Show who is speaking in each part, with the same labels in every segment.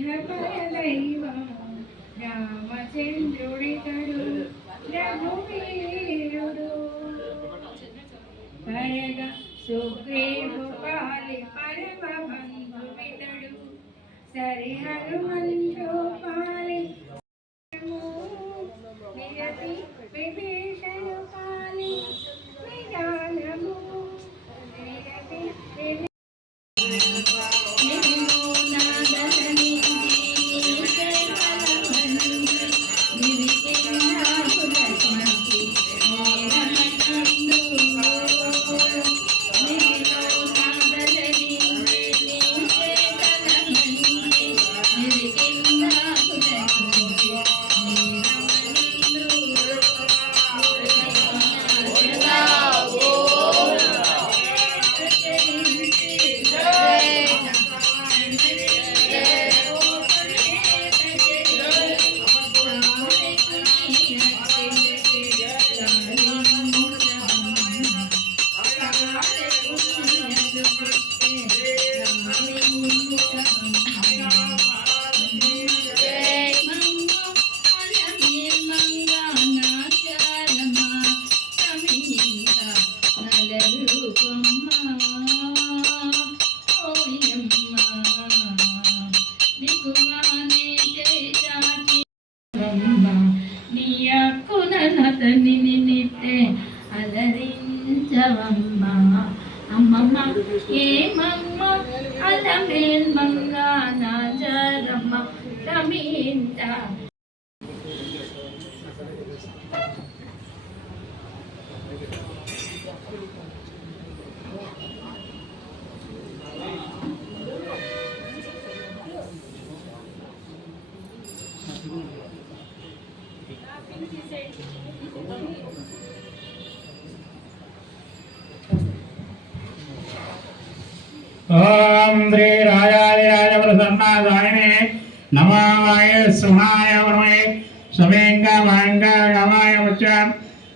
Speaker 1: ఇహ పరదైవం రామచంద్రుడితడు రఘువీరుడు పరగ సుగ్రీవు పాలి పరమ బంధువితడు సరి హనుమంతు పాలి
Speaker 2: అలరించవమ్మ అమ్మమ్మ ఏమమ్మ అలమేల్మంగ నాజరమ్మ రమీంట
Speaker 3: ఓం శ్రీ రాజాదిరాజ ప్రసన్నాదాయనే నమాయ సుహాయ వర్మే సమేంగ మాంగ గమాయ ముచ్చ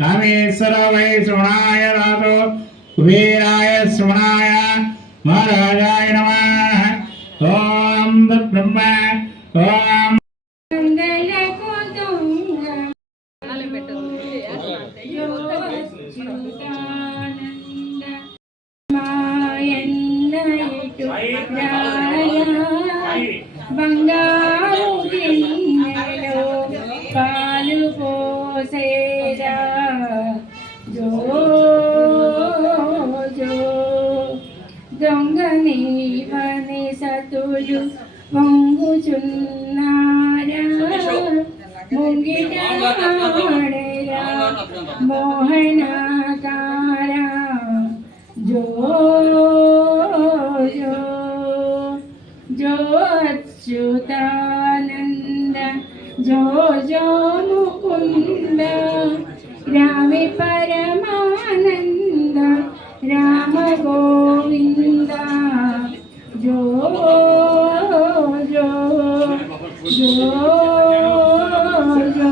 Speaker 3: రామేశ్వర వై సుమణాయ రాజు కుబేరాయ సుమణాయ మహారాజాయ నమ. ఓం బ్రహ్మ ఓం
Speaker 1: బంగారు గిన్నెలో పాలు పోసేరా జో జో దొంగ నీవని సతులు పొంగుచున్నారా ముంగిట ఆడేరా మోహనాకారా జో జో జో అచ్యుతానంద జో జో ముకుంద రామి పరమానంద రామ గోవింద జో జో జో జో జో